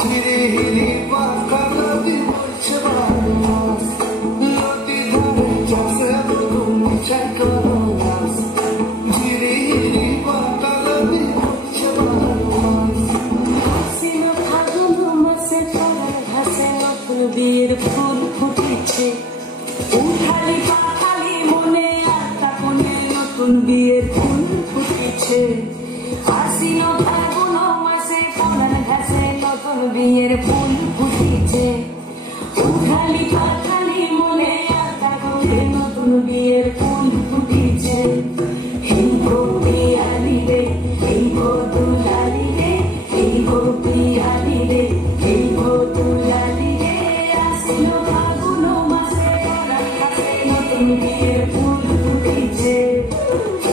ধীরে ধীরে বাঁকা নদী বইছে বারো মাস, নদী ধারে চাষে তুমি চাই করো গাছ, ধীরে ধীরে বাঁকা নদী বইছে বারো মাস। আশ্বিন ফাগুন মাসে পাড়ার ঘাসে নতুন বিয়ের ফুল ফুটেছে, উঠালি পাখালি মনে আটকা কোণে নতুন বিয়ের ফুল ফুটেছে। আশ্বিন ফাগুন মাসে পাড়ার ঘাসে নতুন বিয়ের ফুল ফুটেছে, উঠালি পাখালি মনে আটকা কোণে নতুন বিয়ের ফুল ফুটেছে। এই ভক্তি আলিরে এই ভদুলালিরে, এই ভক্তি আলিরে এই ভদুলালিরে, আশ্বিন ফাগুন মাসে পাড়ার ঘাসে নতুন বিয়ের ফুল ফুটেছে,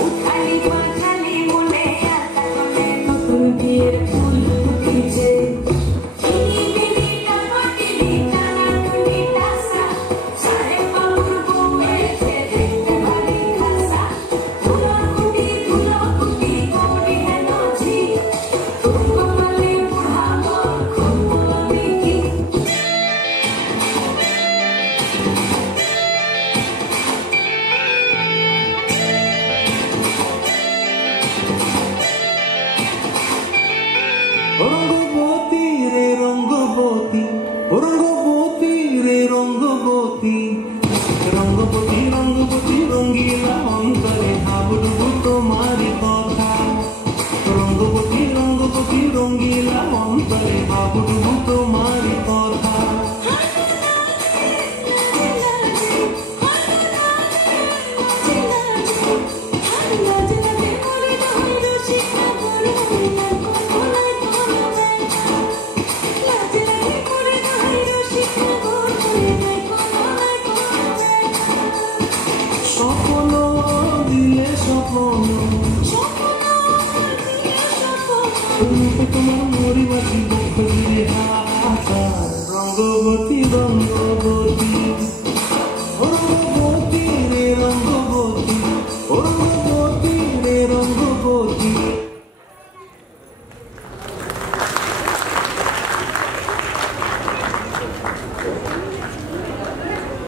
উঠালি পাখালি মনে আটকা কোণে নতুন বিয়ের ফুল ফুটেছে। রঙ্গবতী রে রঙ্গবতী, রঙ্গবতী রে রঙ্গবতী, রঙ্গবতী রঙ্গবতী রঙ্গিলা অন্তরে ভাবুবু তোমারি কথা, রঙ্গবতী রঙ্গবতী রঙ্গিলা অন্তরে ভাবুবু তোমারি কথা। স্বপ্ন দিলে স্বপ্ন,